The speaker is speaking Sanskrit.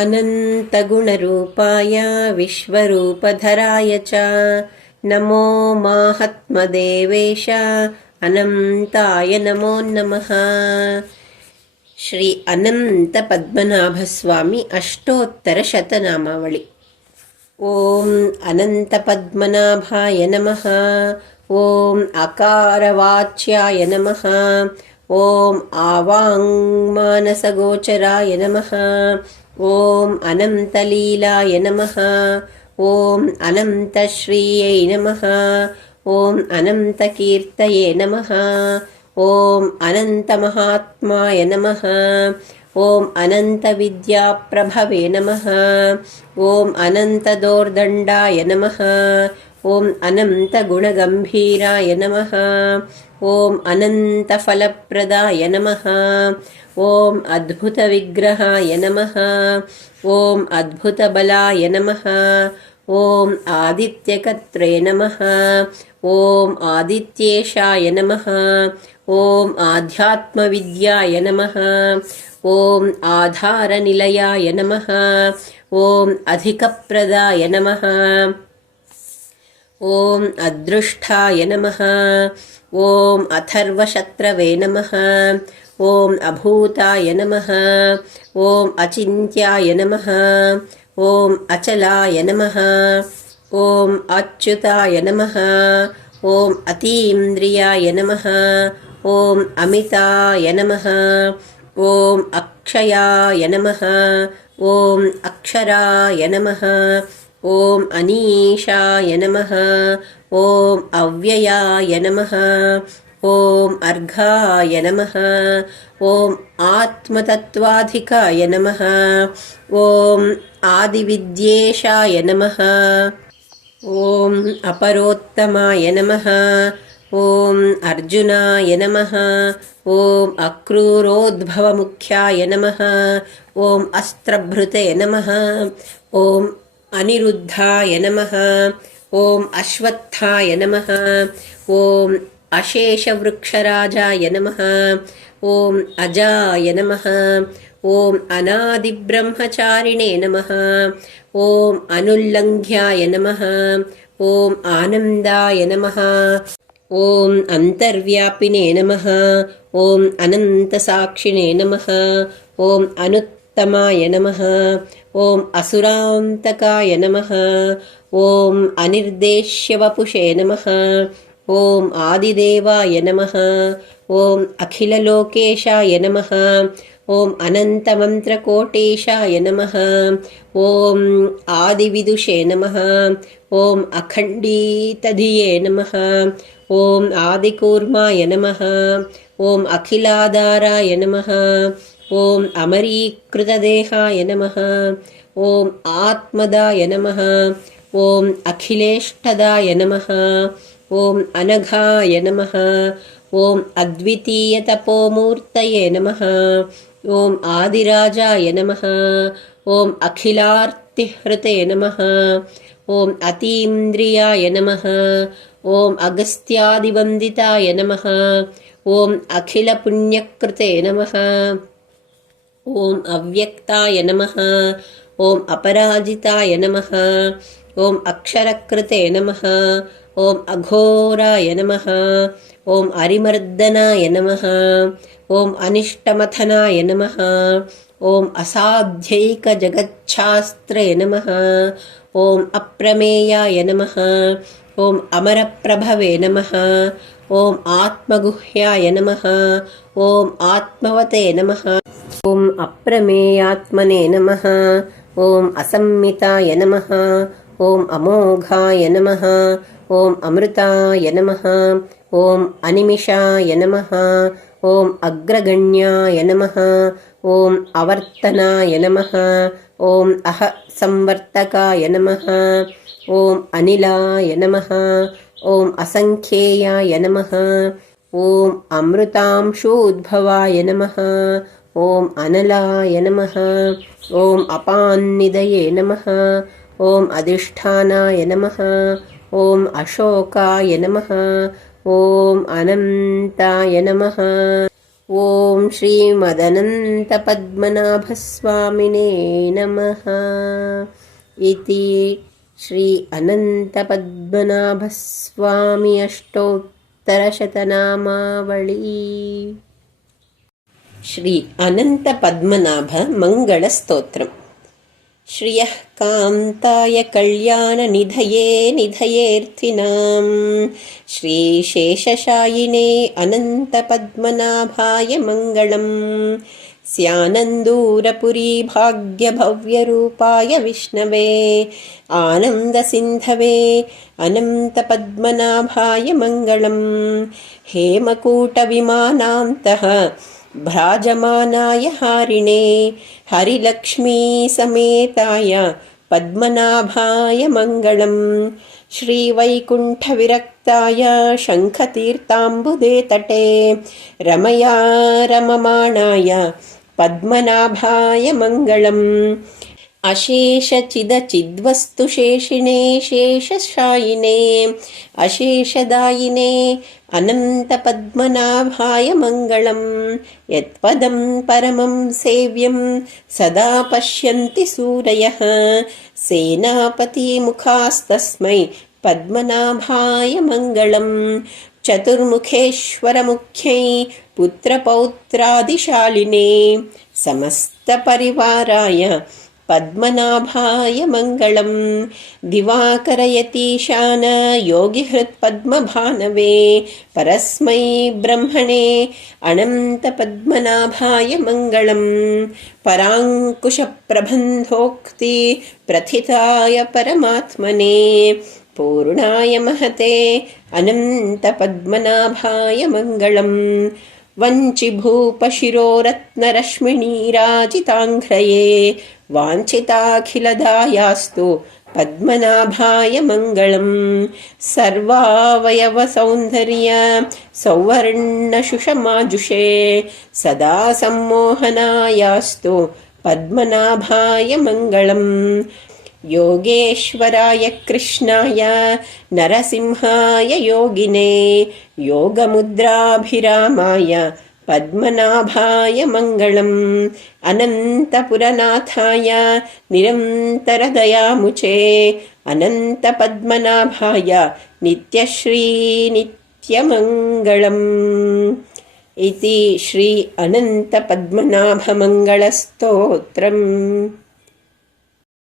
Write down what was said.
अनन्तगुणरूपाय विश्वरूपधराय च नमो माहात्मदेवेश अनन्ताय नमो नमः ಶ್ರೀ ಅನಂತ ಪದ್ಮನಾಭಸ್ವಾಮಿ ಅಷ್ಟೋತ್ತರಶತನಾಮಾವಳಿ ಓಂ ಅನಂತ ಪದ್ಮನಾಭಾಯ ನಮಃ ಓಂ ಅಕಾರವಾಚ್ಯಾಯ ನಮಃ ॐ आवाङ्मानसगोचराय नमः ॐ अनन्तलीलाय नमः ॐ अनन्तश्रीयै नमः ॐ अनन्तकीर्तये नमः ॐ अनन्तमहात्माय नमः ॐ अनन्तविद्याप्रभवे नमः ॐ अनन्तदोर्दण्डाय नमः ॐ अनन्तगुणगम्भीराय नमः। ॐ अनन्तफलप्रदाय नमः। ॐ अद्भुतविग्रहाय नमः। ॐ अद्भुतबलाय नमः। ॐ आदित्यकत्रे नमः। ॐ आदित्येशाय नमः। ॐ आध्यात्मविद्याय नमः। ॐ आधारनिलयाय नमः। ॐ अधिकप्रदाय नमः ॐ अदृष्टाय नमः ॐ अथर्वशत्रवे नमः ॐ अभूताय नमः ॐ अचिन्त्याय नमः ॐ अचलाय नमः ॐ अच्युताय नमः ॐ अतीन्द्रियाय नमः ॐ अमिताय नमः ॐ अक्षयाय नमः ॐ अक्षराय नमः ॐ अनीशाय नमः ॐ अव्ययाय नमः ॐ अर्घाय नमः ॐ आत्मतत्त्वाधिकाय नमः ॐ आदिविद्येशाय नमः ॐ अपरोत्तमाय नमः ॐ अर्जुनाय नमः ॐ अक्रूरोद्भवमुख्याय नमः ॐ अस्त्रभृते नमः ॐ अनिरुद्धाय नमः। ॐ अश्वत्थाय नमः। ॐ अशेषवृक्षराजाय नमः। ॐ अजाय नमः। ॐ अनादिब्रह्मचारिणे नमः। ॐ अनुल्लङ्घ्याय नमः। ॐ आनन्दाय नमः। ॐ अन्तर्व्यापिने नमः। ॐ अनन्तसाक्षिणे नमः ॐ अनुत्तमाय नमः ॐ असुरान्तकाय नमः ॐ अनिर्देश्यवपुषे नमः ॐ आदिदेवाय नमः ॐ अखिललोकेशाय नमः ॐ अनन्तमन्त्रकोटेशाय नमः ॐ आदिविदुषे नमः ॐ अखण्डीतधिये नमः ॐ आदिकूर्माय नमः ॐ अखिलाधाराय नमः ॐ अमरीकृतदेहाय नमः ॐ आत्मदाय नमः ॐ अखिलेष्टदाय नमः ॐ अनघाय नमः ॐ अद्वितीयतपोमूर्तये नमः ॐ आदिराजाय नमः ॐ अखिलार्तिहृते नमः ॐ अतीन्द्रियाय नमः ॐ अगस्त्यादिवन्दिताय नमः ॐ अखिलपुण्यकृते नमः ॐ अव्यक्ताय नमः ॐ अपराजिताय नमः ॐ अक्षरकृते नमः ॐ अघोराय नमः ॐ अरिमर्दनाय नमः ॐ अनिष्टमथनाय नमः ॐ असाध्यैकजगच्छास्त्रे नमः ॐ अप्रमेयाय नमः ॐ अमरप्रभवे नमः ॐ आत्मगुह्याय नमः ॐ आत्मवते नमः ॐ अप्रमेयात्मने नमः ॐ असम्मिताय नमः ॐ अमोघाय नमः ॐ अमृताय नमः ॐ अनिमिषाय नमः ॐ अग्रगण्याय नमः ॐ अवर्तनाय नमः ॐ अह संवर्तकाय नमः ॐ अनिलाय नमः ॐ असङ्ख्येयाय नमः ॐ अमृतांशूद्भवाय नमः ॐ अनलाय नमः ॐ अपान्निदये नमः ॐ अधिष्ठानाय नमः ॐ अशोकाय नमः ॐ अनन्ताय नमः ॐ श्रीमदनन्तपद्मनाभस्वामिने नमः इति श्री अनन्तपद्मनाभस्वामि अष्टोत्तरशतनामावळी श्री अनन्तपद्मनाभ मङ्गलस्तोत्रम्। श्रियः कान्ताय कल्याणनिधये निधयेऽर्थिनाम्। श्रीशेषशायिने अनन्तपद्मनाभाय मङ्गलम्। स्यानन्दूरपुरी भाग्यभव्यरूपाय विष्णवे। आनन्दसिन्धवे अनन्तपद्मनाभाय मङ्गलम्। हेमकूटविमानान्तः भ्राजमानाय हारिणे हरिलक्ष्मीसमेताय पद्मनाभाय मङ्गलम्। श्रीवैकुण्ठविरक्ताय शङ्खतीर्थाम्बुदे तटे रमया रममाणाय पद्मनाभाय मङ्गलम् अशेषचिदचिद्वस्तुशेषिणे शेषशायिने अशेषदायिने अनन्तपद्मनाभाय मङ्गलम्। यत्पदं परमं सेव्यं सदा पश्यन्ति सूरयः। सेनापतिमुखास्तस्मै पद्मनाभाय मङ्गलम्। चतुर्मुखेश्वरमुख्यै पुत्रपौत्रादिशालिने समस्तपरिवाराय पद्मनाभाय मङ्गलम्। दिवाकरयतीशान योगिहृत्पद्मभानवे। परस्मै ब्रह्मणे अनन्तपद्मनाभाय मङ्गलम्। पराङ्कुशप्रबन्धोक्ति प्रथिताय परमात्मने। पूर्णाय महते अनन्तपद्मनाभाय मङ्गलम् वञ्चिभूपशिरोरत्नरश्मिणीराजिताङ्घ्रये वाञ्छिताखिलदायास्तु पद्मनाभाय मङ्गलम् सर्वावयवसौन्दर्य सौवर्णशुषमाजुषे सदा सम्मोहनायास्तु पद्मनाभाय मङ्गलम् योगेश्वराय कृष्णाय नरसिंहाय योगिने योगमुद्राभिरामाय पद्मनाभाय मङ्गलम् अनन्तपुरनाथाय निरन्तरदयामुचे अनन्तपद्मनाभाय नित्यश्रीनित्यमङ्गलम्। इति श्री अनन्तपद्मनाभमङ्गलस्तोत्रम्